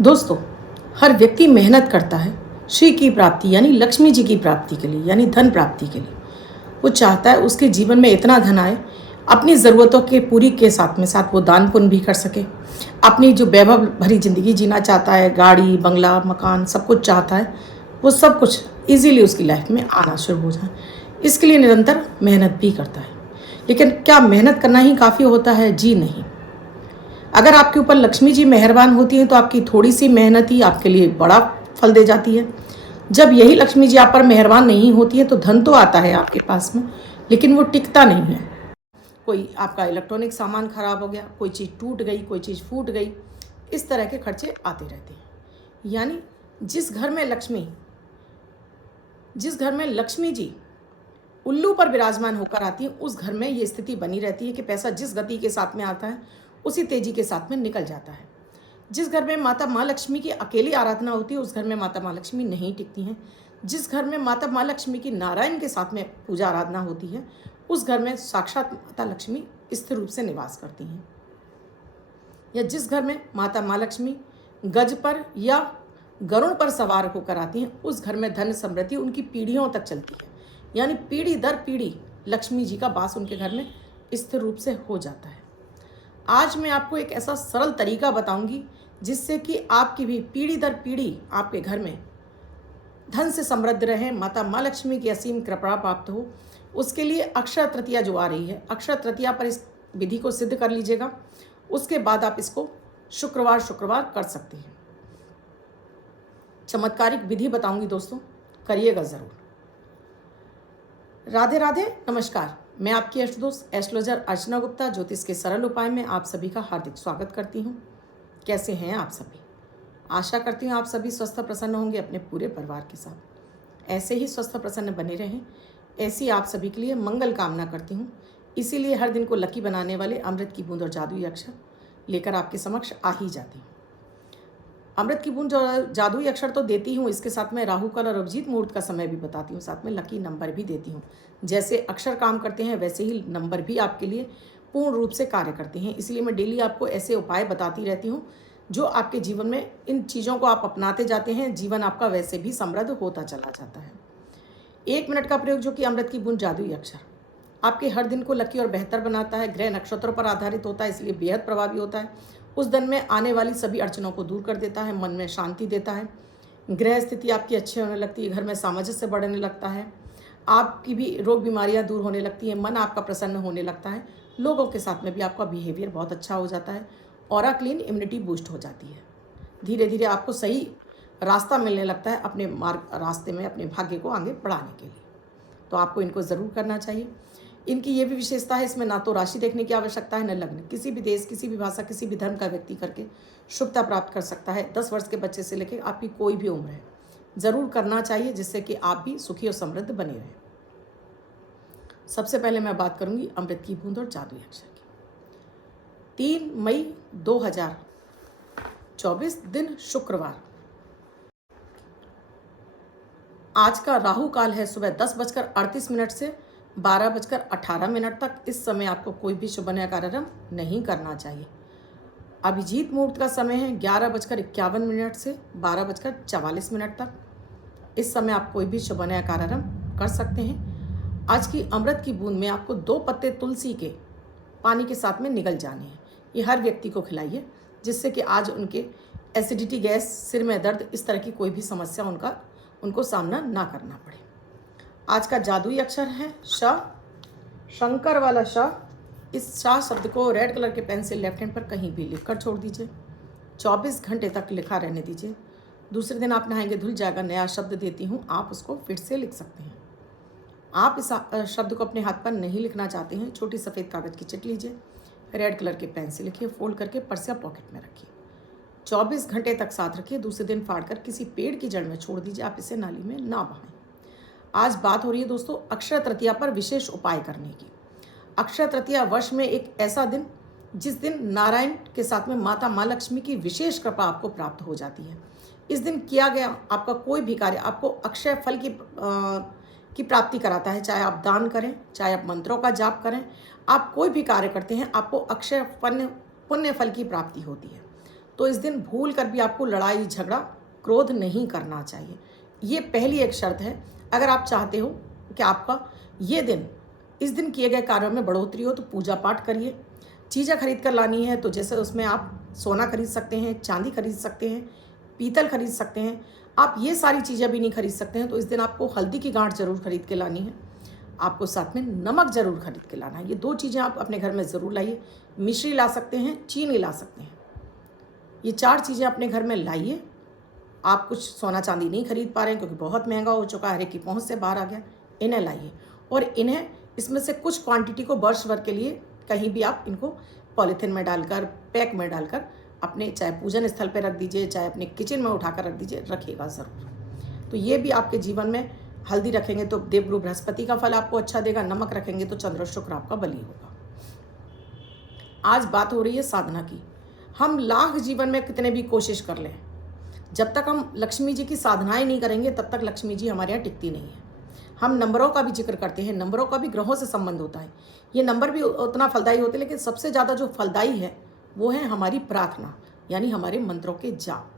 दोस्तों, हर व्यक्ति मेहनत करता है श्री की प्राप्ति यानी लक्ष्मी जी की प्राप्ति के लिए, यानी धन प्राप्ति के लिए। वो चाहता है उसके जीवन में इतना धन आए, अपनी ज़रूरतों के पूरी के साथ वो दान पुण्य भी कर सके। अपनी जो वैभव भरी ज़िंदगी जीना चाहता है, गाड़ी बंगला मकान सब कुछ चाहता है, वो सब कुछ इजीली उसकी लाइफ में आना शुरू हो जाए। इसके लिए निरंतर मेहनत भी करता है। लेकिन क्या मेहनत करना ही काफ़ी होता है? जी नहीं। अगर आपके ऊपर लक्ष्मी जी मेहरबान होती हैं तो आपकी थोड़ी सी मेहनत ही आपके लिए बड़ा फल दे जाती है। जब यही लक्ष्मी जी आप पर मेहरबान नहीं होती है तो धन तो आता है आपके पास में, लेकिन वो टिकता नहीं है। कोई आपका इलेक्ट्रॉनिक सामान खराब हो गया, कोई चीज़ टूट गई, कोई चीज़ फूट गई, इस तरह के खर्चे आते रहते हैं। यानी जिस घर में लक्ष्मी जी उल्लू पर विराजमान होकर आती है, उस घर में ये स्थिति बनी रहती है कि पैसा जिस गति के साथ में आता है उसी तेजी के साथ में निकल जाता है। जिस घर में माता माँ लक्ष्मी की अकेली आराधना होती है, उस घर में माता माँ लक्ष्मी नहीं टिकती हैं। जिस घर में माता माँ लक्ष्मी की नारायण के साथ में पूजा आराधना होती है, उस घर में साक्षात माता लक्ष्मी स्थिर रूप से निवास करती हैं। या जिस घर में माता माँ लक्ष्मी गज पर या गरुड़ पर सवार होकर आती हैं, उस घर में धन समृद्धि उनकी पीढ़ियों तक चलती है। यानी पीढ़ी दर पीढ़ी लक्ष्मी जी का वास उनके घर में स्थिर रूप से हो जाता है। आज मैं आपको एक ऐसा सरल तरीका बताऊंगी जिससे कि आपकी भी पीढ़ी दर पीढ़ी आपके घर में धन से समृद्ध रहे, माता माँ लक्ष्मी की असीम कृपा प्राप्त हो। उसके लिए अक्षय तृतीया जो आ रही है, अक्षय तृतीया पर इस विधि को सिद्ध कर लीजिएगा। उसके बाद आप इसको शुक्रवार कर सकते हैं। चमत्कारिक विधि बताऊंगी दोस्तों, करिएगा ज़रूर। राधे राधे, नमस्कार। मैं आपकी अष्टदोष एस्ट्रोलॉजर अर्चना गुप्ता ज्योतिष के सरल उपाय में आप सभी का हार्दिक स्वागत करती हूँ। कैसे हैं आप सभी? आशा करती हूँ आप सभी स्वस्थ प्रसन्न होंगे अपने पूरे परिवार के साथ। ऐसे ही स्वस्थ प्रसन्न बने रहें, ऐसी आप सभी के लिए मंगल कामना करती हूँ। इसीलिए हर दिन को लकी बनाने वाले अमृत की बूंद और जादुई अक्षर लेकर आपके समक्ष आ ही जाती हूँ। अमृत की बूंद जादुई अक्षर तो देती हूँ, इसके साथ में राहु काल और अभिजीत मुहूर्त का समय भी बताती हूँ, साथ में लकी नंबर भी देती हूँ। जैसे अक्षर काम करते हैं वैसे ही नंबर भी आपके लिए पूर्ण रूप से कार्य करते हैं। इसलिए मैं डेली आपको ऐसे उपाय बताती रहती हूँ जो आपके जीवन में इन चीज़ों को आप अपनाते जाते हैं, जीवन आपका वैसे भी समृद्ध होता चला जाता है। 1 मिनट का प्रयोग जो कि अमृत की बूंद जादुई अक्षर आपके हर दिन को लकी और बेहतर बनाता है। ग्रह नक्षत्रों पर आधारित होता है, इसलिए बेहद प्रभावी होता है। उस दिन में आने वाली सभी अड़चनों को दूर कर देता है, मन में शांति देता है, ग्रह स्थिति आपकी अच्छी होने लगती है, घर में सामंजस्य बढ़ने लगता है, आपकी भी रोग बीमारियां दूर होने लगती हैं, मन आपका प्रसन्न होने लगता है, लोगों के साथ में भी आपका बिहेवियर बहुत अच्छा हो जाता है, ऑरा क्लीन, इम्यूनिटी बूस्ट हो जाती है। धीरे धीरे आपको सही रास्ता मिलने लगता है अपने रास्ते में अपने भाग्य को आगे बढ़ाने के लिए। तो आपको इनको ज़रूर करना चाहिए। इनकी ये भी विशेषता है, इसमें ना तो राशि देखने की आवश्यकता है, न लग्न। किसी भी देश, किसी भी भाषा, किसी भी धर्म का व्यक्ति करके शुभता प्राप्त कर सकता है। 10 वर्ष के बच्चे से लेकर आपकी कोई भी उम्र है, ज़रूर करना चाहिए, जिससे कि आप भी सुखी और समृद्ध बने रहें। सबसे पहले मैं बात करूंगी अमृत की बूंद और जादुई अक्षर की। 3 मई 2024 दिन शुक्रवार। आज का राहु काल है सुबह 10:38 से 12:18 तक। इस समय आपको कोई भी शुभ कार्यक्रम नहीं करना चाहिए। अभिजीत मुहूर्त का समय है 11:51 से 12:44 तक। इस समय आप कोई भी शुभ कार्यक्रम कर सकते हैं। आज की अमृत की बूंद में आपको 2 पत्ते तुलसी के पानी के साथ में निगल जाने हैं। ये हर व्यक्ति को खिलाइए, जिससे कि आज उनके एसिडिटी, गैस, सिर में दर्द, इस तरह की कोई भी समस्या उनको सामना ना करना पड़े। आज का जादुई अक्षर है श, शंकर वाला श। इस श शब्द को रेड कलर के पेन से लेफ्ट हैंड पर कहीं भी लिखकर छोड़ दीजिए। 24 घंटे तक लिखा रहने दीजिए। दूसरे दिन आप नहाएंगे धुल जाएगा। नया शब्द देती हूँ, आप उसको फिर से लिख सकते हैं। आप इस शब्द को अपने हाथ पर नहीं लिखना चाहते हैं, छोटी सफ़ेद कागज़ की चिट लीजिए, रेड कलर के पेन से लिखिए, फोल्ड करके पर्स या पॉकेट में रखिए। 24 घंटे तक साथ रखिए। दूसरे दिन फाड़कर किसी पेड़ की जड़ में छोड़ दीजिए। आप इसे नाली में ना बहाएं। आज बात हो रही है दोस्तों अक्षय तृतीया पर विशेष उपाय करने की। अक्षय तृतीया वर्ष में एक ऐसा दिन जिस दिन नारायण के साथ में माता माँ लक्ष्मी की विशेष कृपा आपको प्राप्त हो जाती है। इस दिन किया गया आपका कोई भी कार्य आपको अक्षय फल की प्राप्ति कराता है। चाहे आप दान करें, चाहे आप मंत्रों का जाप करें, आप कोई भी कार्य करते हैं, आपको अक्षय पुण्य फल की प्राप्ति होती है। तो इस दिन भूल कर भी आपको लड़ाई झगड़ा क्रोध नहीं करना चाहिए। ये पहली एक शर्त है। अगर आप चाहते हो कि आपका ये दिन, इस दिन किए गए कार्यों में बढ़ोतरी हो, तो पूजा पाठ करिए। चीज़ें खरीद कर लानी है तो जैसे उसमें आप सोना खरीद सकते हैं, चांदी खरीद सकते हैं, पीतल खरीद सकते हैं। आप ये सारी चीज़ें भी नहीं खरीद सकते हैं तो इस दिन आपको हल्दी की गांठ जरूर खरीद के लानी है। आपको साथ में नमक ज़रूर खरीद के लाना है। ये 2 चीज़ें आप अपने घर में ज़रूर लाइए। मिश्री ला सकते हैं, चीनी ला सकते हैं। ये 4 चीज़ें अपने घर में लाइए। आप कुछ सोना चांदी नहीं खरीद पा रहे हैं क्योंकि बहुत महंगा हो चुका है, हर एक की पहुँच से बाहर आ गया, इन्हें लाइए। और इन्हें, इसमें से कुछ क्वांटिटी को वर्ष भर के लिए कहीं भी आप इनको पॉलीथिन में डालकर, पैक में डालकर अपने चाहे पूजन स्थल पर रख दीजिए, चाहे अपने किचन में उठाकर रख दीजिए, रखिएगा ज़रूर। तो ये भी आपके जीवन में, हल्दी रखेंगे तो देवगुरु बृहस्पति का फल आपको अच्छा देगा, नमक रखेंगे तो चंद्र और शुक्र आपका बली होगा। आज बात हो रही है साधना की। हम लाख जीवन में कितने भी कोशिश कर लें, जब तक हम लक्ष्मी जी की साधनाएं नहीं करेंगे तब तक लक्ष्मी जी हमारे यहाँ टिकती नहीं है। हम नंबरों का भी जिक्र करते हैं, नंबरों का भी ग्रहों से संबंध होता है। ये नंबर भी उतना फलदायी होते हैं, लेकिन सबसे ज़्यादा जो फलदायी है वो है हमारी प्रार्थना, यानी हमारे मंत्रों के जाप,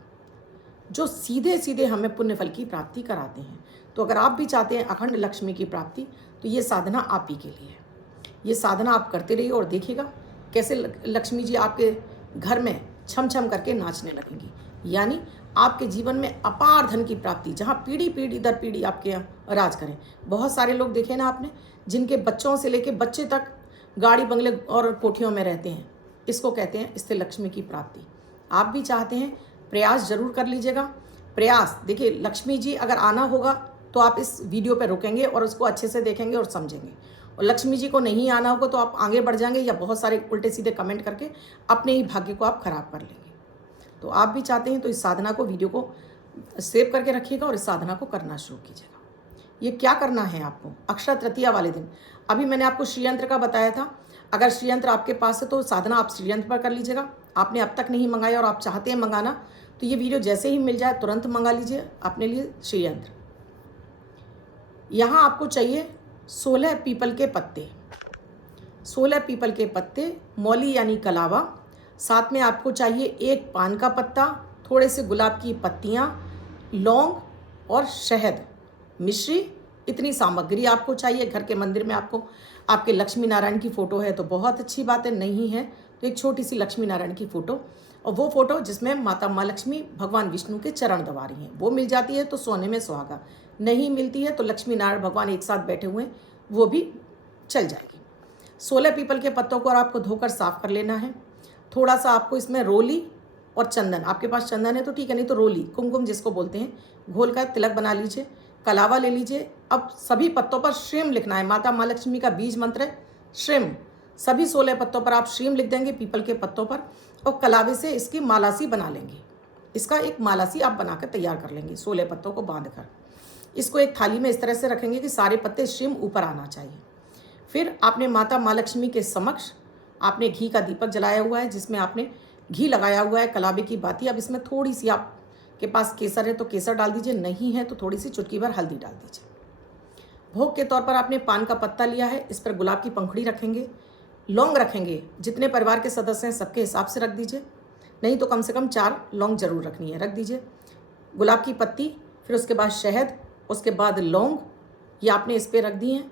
जो सीधे सीधे हमें पुण्य फल की प्राप्ति कराते हैं। तो अगर आप भी चाहते हैं अखंड लक्ष्मी की प्राप्ति, तो ये साधना आप ही के लिए है। ये साधना आप करते रहिए और देखिएगा कैसे लक्ष्मी जी आपके घर में छम छम करके नाचने लगेंगी। यानी आपके जीवन में अपार धन की प्राप्ति, जहाँ पीढ़ी पीढ़ी दर पीढ़ी आपके यहाँ राज करें। बहुत सारे लोग देखे ना आपने, जिनके बच्चों से लेके बच्चे तक गाड़ी बंगले और कोठियों में रहते हैं। इसको कहते हैं स्थिर लक्ष्मी की प्राप्ति। आप भी चाहते हैं, प्रयास जरूर कर लीजिएगा। प्रयास देखिए, लक्ष्मी जी अगर आना होगा तो आप इस वीडियो पर रुकेंगे और उसको अच्छे से देखेंगे और समझेंगे। और लक्ष्मी जी को नहीं आना होगा तो आप आगे बढ़ जाएंगे या बहुत सारे उल्टे सीधे कमेंट करके अपने ही भाग्य को आप खराब कर लेंगे। तो आप भी चाहते हैं तो इस साधना को, वीडियो को सेव करके रखिएगा और इस साधना को करना शुरू कीजिएगा। ये क्या करना है आपको, अक्षय तृतीया वाले दिन। अभी मैंने आपको श्रीयंत्र का बताया था। अगर श्रीयंत्र आपके पास है तो साधना आप श्रीयंत्र पर कर लीजिएगा। आपने अब तक नहीं मंगाया और आप चाहते हैं मंगाना, तो ये वीडियो जैसे ही मिल जाए तुरंत मंगा लीजिए अपने लिए श्रीयंत्र। यहाँ आपको चाहिए 16 पीपल के पत्ते, 16 पीपल के पत्ते, मौली यानी कलावा। साथ में आपको चाहिए 1 पान का पत्ता, थोड़े से गुलाब की पत्तियाँ, लौंग और शहद, मिश्री। इतनी सामग्री आपको चाहिए। घर के मंदिर में आपको आपके लक्ष्मी नारायण की फ़ोटो है तो बहुत अच्छी बात है, नहीं है तो एक छोटी सी लक्ष्मी नारायण की फ़ोटो, और वो फ़ोटो जिसमें माता माँ लक्ष्मी भगवान विष्णु के चरण दबा रही हैं, वो मिल जाती है तो सोने में सुहागा। नहीं मिलती है तो लक्ष्मी नारायण भगवान एक साथ बैठे हुए हैं, वो भी चल जाएगी। 16 पीपल के पत्तों को आपको धोकर साफ कर लेना है। थोड़ा सा आपको इसमें रोली और चंदन, आपके पास चंदन है तो ठीक है, नहीं तो रोली, कुमकुम जिसको बोलते हैं, घोल कर तिलक बना लीजिए। कलावा ले लीजिए। अब सभी पत्तों पर श्रीम लिखना है। माता माँ लक्ष्मी का बीज मंत्र है श्रीम। सभी 16 पत्तों पर आप श्रीम लिख देंगे, पीपल के पत्तों पर, और कलावे से इसकी मालासी बना लेंगे। इसका एक मालासी आप बनाकर तैयार कर लेंगे 16 पत्तों को बांध कर। इसको एक थाली में इस तरह से रखेंगे कि सारे पत्ते श्रीम ऊपर आना चाहिए। फिर आपने माता माँ लक्ष्मी के समक्ष आपने घी का दीपक जलाया हुआ है, जिसमें आपने घी लगाया हुआ है, कलावे की बाती। अब इसमें थोड़ी सी, आपके पास केसर है तो केसर डाल दीजिए, नहीं है तो थोड़ी सी चुटकी भर हल्दी डाल दीजिए। भोग के तौर पर आपने पान का पत्ता लिया है, इस पर गुलाब की पंखुड़ी रखेंगे, लौंग रखेंगे। जितने परिवार के सदस्य हैं सबके हिसाब से रख दीजिए, नहीं तो कम से कम 4 लौंग जरूर रखनी है, रख दीजिए। गुलाब की पत्ती, फिर उसके बाद शहद, उसके बाद लौंग, ये आपने इस पर रख दी हैं।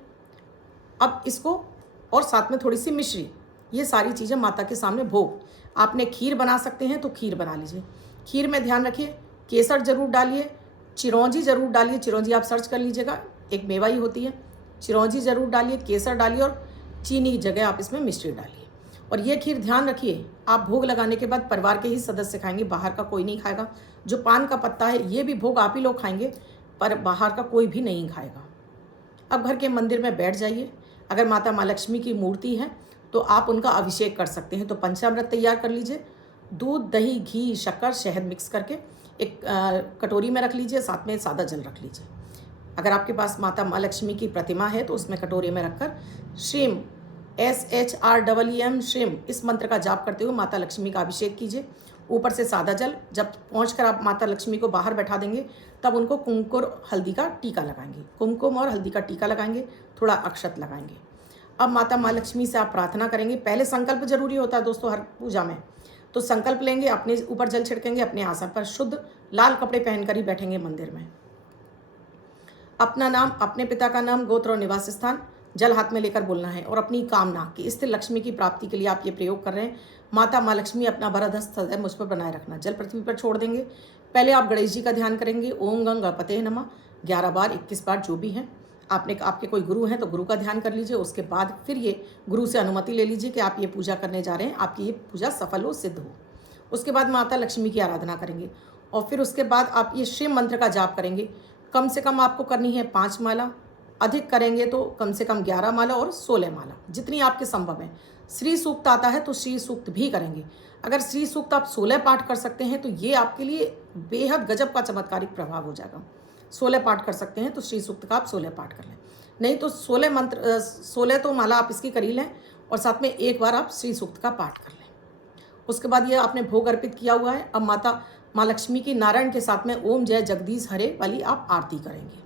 अब इसको, और साथ में थोड़ी सी मिश्री, ये सारी चीज़ें माता के सामने भोग। आपने खीर बना सकते हैं तो खीर बना लीजिए। खीर में ध्यान रखिए केसर जरूर डालिए, चिरौंजी जरूर डालिए। चिरौंजी आप सर्च कर लीजिएगा, एक मेवा ही होती है। चिरौंजी जरूर डालिए, केसर डालिए, और चीनी की जगह आप इसमें मिश्री डालिए। और ये खीर ध्यान रखिए, आप भोग लगाने के बाद परिवार के ही सदस्य खाएंगे, बाहर का कोई नहीं खाएगा। जो पान का पत्ता है ये भी भोग आप ही लोग खाएंगे, पर बाहर का कोई भी नहीं खाएगा। अब घर के मंदिर में बैठ जाइए। अगर माता माँ लक्ष्मी की मूर्ति है तो आप उनका अभिषेक कर सकते हैं। तो पंचामृत तैयार कर लीजिए, दूध, दही, घी, शक्कर, शहद मिक्स करके एक कटोरी में रख लीजिए, साथ में सादा जल रख लीजिए। अगर आपके पास माता माँ लक्ष्मी की प्रतिमा है तो उसमें कटोरी में रखकर श्रीम, SHREEM, श्रीम, इस मंत्र का जाप करते हुए माता लक्ष्मी का अभिषेक कीजिए। ऊपर से सादा जल। जब पहुंचकर आप माता लक्ष्मी को बाहर बैठा देंगे तब उनको कुमकुम हल्दी का टीका लगाएंगे, कुमकुम और हल्दी का टीका लगाएंगे, थोड़ा अक्षत लगाएंगे। अब माता माँ लक्ष्मी से आप प्रार्थना करेंगे। पहले संकल्प जरूरी होता है दोस्तों हर पूजा में। तो संकल्प लेंगे, अपने ऊपर जल छिड़केंगे, अपने आसन पर शुद्ध लाल कपड़े पहनकर ही बैठेंगे मंदिर में। अपना नाम, अपने पिता का नाम, गोत्र और निवास स्थान जल हाथ में लेकर बोलना है और अपनी कामना कि स्थिर लक्ष्मी की प्राप्ति के लिए आप ये प्रयोग कर रहे हैं। माता माँ लक्ष्मी अपना वरद हस्त सदैव मुझ पर बनाए रखना। जल पृथ्वी पर छोड़ देंगे। पहले आप गणेश जी का ध्यान करेंगे, ओम गंग गणपते नमः 11 बार, 21 बार, जो भी है। आपके कोई गुरु हैं तो गुरु का ध्यान कर लीजिए। उसके बाद फिर ये गुरु से अनुमति ले लीजिए कि आप ये पूजा करने जा रहे हैं, आपकी ये पूजा सफल हो, सिद्ध हो। उसके बाद माता लक्ष्मी की आराधना करेंगे और फिर उसके बाद आप ये शिव मंत्र का जाप करेंगे। कम से कम आपको करनी है 5 माला, अधिक करेंगे तो कम से कम 11 माला और 16 माला, जितनी आपके संभव है। श्री सूक्त आता है तो श्री सूक्त भी करेंगे। अगर श्री सूक्त आप 16 पाठ कर सकते हैं तो ये आपके लिए बेहद गजब का चमत्कारिक प्रभाव हो जाएगा। 16 पाठ कर सकते हैं तो श्री सूक्त का आप 16 पाठ कर लें, नहीं तो 16 तो माला आप इसकी कर ही लें और साथ में एक बार आप श्री सूक्त का पाठ कर लें। उसके बाद ये आपने भोग अर्पित किया हुआ है। अब माता माँ लक्ष्मी की नारायण के साथ में ओम जय जगदीश हरे वाली आप आरती करेंगे।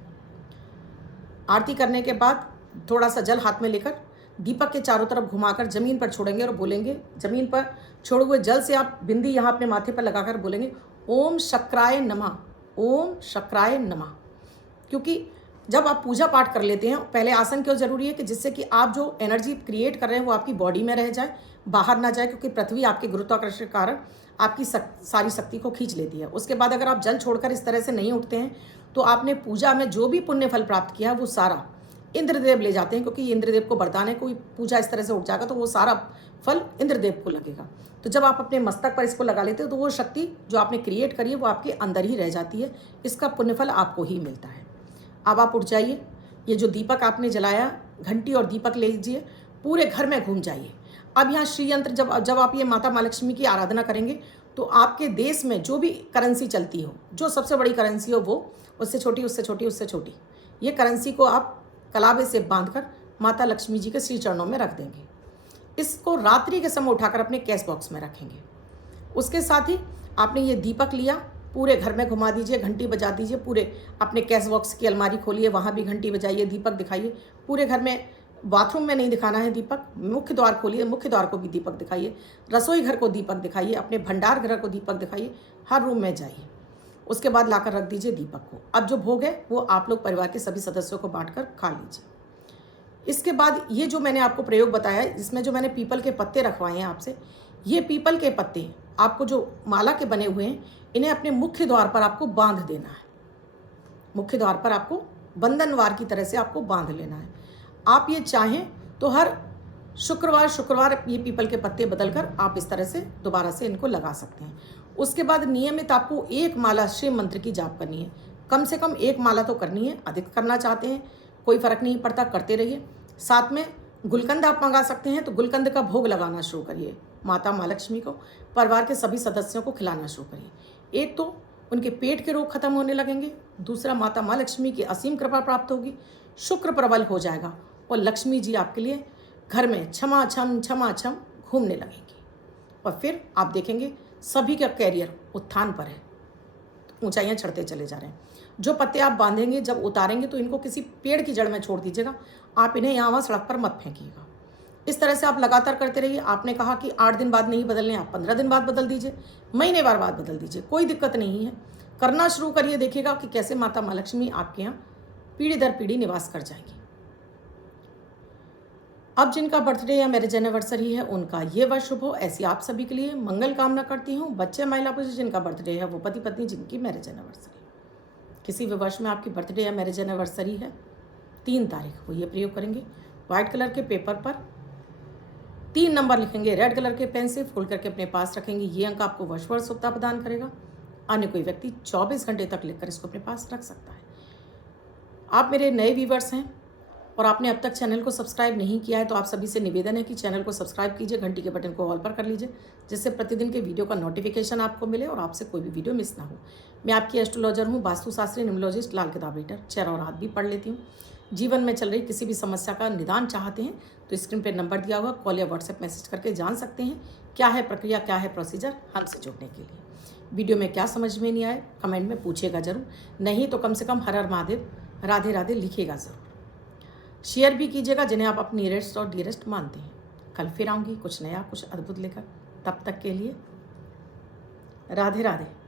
आरती करने के बाद थोड़ा सा जल हाथ में लेकर दीपक के चारों तरफ घुमाकर जमीन पर छोड़ेंगे और बोलेंगे, जमीन पर छोड़े हुए जल से आप बिंदी यहाँ अपने माथे पर लगाकर बोलेंगे ओम शक्राय नमः, ओम शक्राय नमः। क्योंकि जब आप पूजा पाठ कर लेते हैं, पहले आसन क्यों जरूरी है कि जिससे कि आप जो एनर्जी क्रिएट कर रहे हैं वो आपकी बॉडी में रह जाए, बाहर ना जाए, क्योंकि पृथ्वी आपके गुरुत्वाकर्षण के कारण आपकी सारी शक्ति को खींच लेती है। उसके बाद अगर आप जल छोड़कर इस तरह से नहीं उठते हैं तो आपने पूजा में जो भी पुण्य फल प्राप्त किया है वो सारा इंद्रदेव ले जाते हैं, क्योंकि इंद्रदेव को वरदान है, कोई पूजा इस तरह से उठ जाएगा तो वो सारा फल इंद्रदेव को लगेगा। तो जब आप अपने मस्तक पर इसको लगा लेते हो तो वो शक्ति जो आपने क्रिएट करी है वो आपके अंदर ही रह जाती है, इसका पुण्यफल आपको ही मिलता है। अब आप उठ जाइए, ये जो दीपक आपने जलाया, घंटी और दीपक ले लीजिए, पूरे घर में घूम जाइए। अब यहाँ श्री यंत्र जब आप ये माता माँ लक्ष्मी की आराधना करेंगे तो आपके देश में जो भी करेंसी चलती हो, जो सबसे बड़ी करेंसी हो वो, उससे छोटी, उससे छोटी, उससे छोटी, ये करेंसी को आप कलावे से बांधकर माता लक्ष्मी जी के श्री चरणों में रख देंगे। इसको रात्रि के समय उठाकर अपने कैश बॉक्स में रखेंगे। उसके साथ ही आपने ये दीपक लिया, पूरे घर में घुमा दीजिए, घंटी बजा दीजिए, पूरे अपने कैश बॉक्स की अलमारी खोलिए, वहाँ भी घंटी बजाइए, दीपक दिखाइए पूरे घर में। बाथरूम में नहीं दिखाना है दीपक, मुख्य द्वार खोलिए, मुख्य द्वार को भी दीपक दिखाइए, रसोई घर को दीपक दिखाइए, अपने भंडार घर को दीपक दिखाइए, हर रूम में जाइए। उसके बाद लाकर रख दीजिए दीपक को। अब जो भोग है वो आप लोग परिवार के सभी सदस्यों को बांटकर खा लीजिए। इसके बाद ये जो मैंने आपको प्रयोग बताया है, इसमें जो मैंने पीपल के पत्ते रखवाए हैं आपसे, ये पीपल के पत्ते आपको जो माला के बने हुए हैं, इन्हें अपने मुख्य द्वार पर आपको बांध देना है। मुख्य द्वार पर आपको बंधनवार की तरह से आपको बांध लेना है। आप ये चाहें तो हर शुक्रवार ये पीपल के पत्ते बदलकर आप इस तरह से दोबारा से इनको लगा सकते हैं। उसके बाद नियमित आपको 1 माला शिव मंत्र की जाप करनी है। कम से कम 1 माला तो करनी है, अधिक करना चाहते हैं कोई फ़र्क नहीं पड़ता, करते रहिए। साथ में गुलकंद आप मंगा सकते हैं तो गुलकंद का भोग लगाना शुरू करिए। माता माँ लक्ष्मी को, परिवार के सभी सदस्यों को खिलाना शुरू करिए। एक तो उनके पेट के रोग खत्म होने लगेंगे, दूसरा माता माँ लक्ष्मी की असीम कृपा प्राप्त होगी, शुक्र प्रबल हो जाएगा और लक्ष्मी जी आपके लिए घर में छमा छम घूमने लगेंगी। और फिर आप देखेंगे सभी का कैरियर उत्थान पर है, ऊंचाइयां चढ़ते चले जा रहे हैं। जो पत्ते आप बांधेंगे जब उतारेंगे तो इनको किसी पेड़ की जड़ में छोड़ दीजिएगा, आप इन्हें यहाँ वहाँ सड़क पर मत फेंकिएगा। इस तरह से आप लगातार करते रहिए। आपने कहा कि 8 दिन बाद नहीं बदलने, आप 15 दिन बाद बदल दीजिए, महीने भर बाद बदल दीजिए, कोई दिक्कत नहीं है। करना शुरू करिए, देखिएगा कि कैसे माता माँ लक्ष्मी आपके यहाँ पीढ़ी दर पीढ़ी निवास कर जाएगी। अब जिनका बर्थडे या मैरिज एनिवर्सरी है उनका ये वर्ष शुभ हो, ऐसी आप सभी के लिए मंगल कामना करती हूँ। बच्चे महिला पुरुष जिनका बर्थडे है वो पति पत्नी जिनकी मैरिज एनिवर्सरी, किसी भी वर्ष में आपकी बर्थडे या मैरिज एनिवर्सरी है 3 तारीख को ये प्रयोग करेंगे। व्हाइट कलर के पेपर पर 3 नंबर लिखेंगे, रेड कलर के पेन से फोल्ड करके अपने पास रखेंगे। ये अंक आपको वर्ष शुभता प्रदान करेगा। अन्य कोई व्यक्ति 24 घंटे तक लिखकर इसको अपने पास रख सकता है। आप मेरे नए व्यूवर्स हैं और आपने अब तक चैनल को सब्सक्राइब नहीं किया है तो आप सभी से निवेदन है कि चैनल को सब्सक्राइब कीजिए, घंटी के बटन को ऑल पर कर लीजिए, जिससे प्रतिदिन के वीडियो का नोटिफिकेशन आपको मिले और आपसे कोई भी वीडियो मिस ना हो। मैं आपकी एस्ट्रोलॉजर हूँ, वास्तुशास्त्री, न्यूमरोलॉजिस्ट, लाल किताब रीडर, चेहरा और हाथ भी पढ़ लेती हूँ। जीवन में चल रही किसी भी समस्या का निदान चाहते हैं तो स्क्रीन पर नंबर दिया हुआ, कॉल या व्हाट्सएप मैसेज करके जान सकते हैं क्या है प्रक्रिया, क्या है प्रोसीजर हमसे जुड़ने के लिए। वीडियो में क्या समझ में नहीं आए कमेंट में पूछिएगा जरूर, नहीं तो कम से कम हर हर महादेव राधे राधे लिखिएगा ज़रूर। शेयर भी कीजिएगा जिन्हें आप अपनी नियरेस्ट और डियरेस्ट मानते हैं। कल फिर आऊँगी कुछ नया, कुछ अद्भुत लेकर। तब तक के लिए राधे राधे।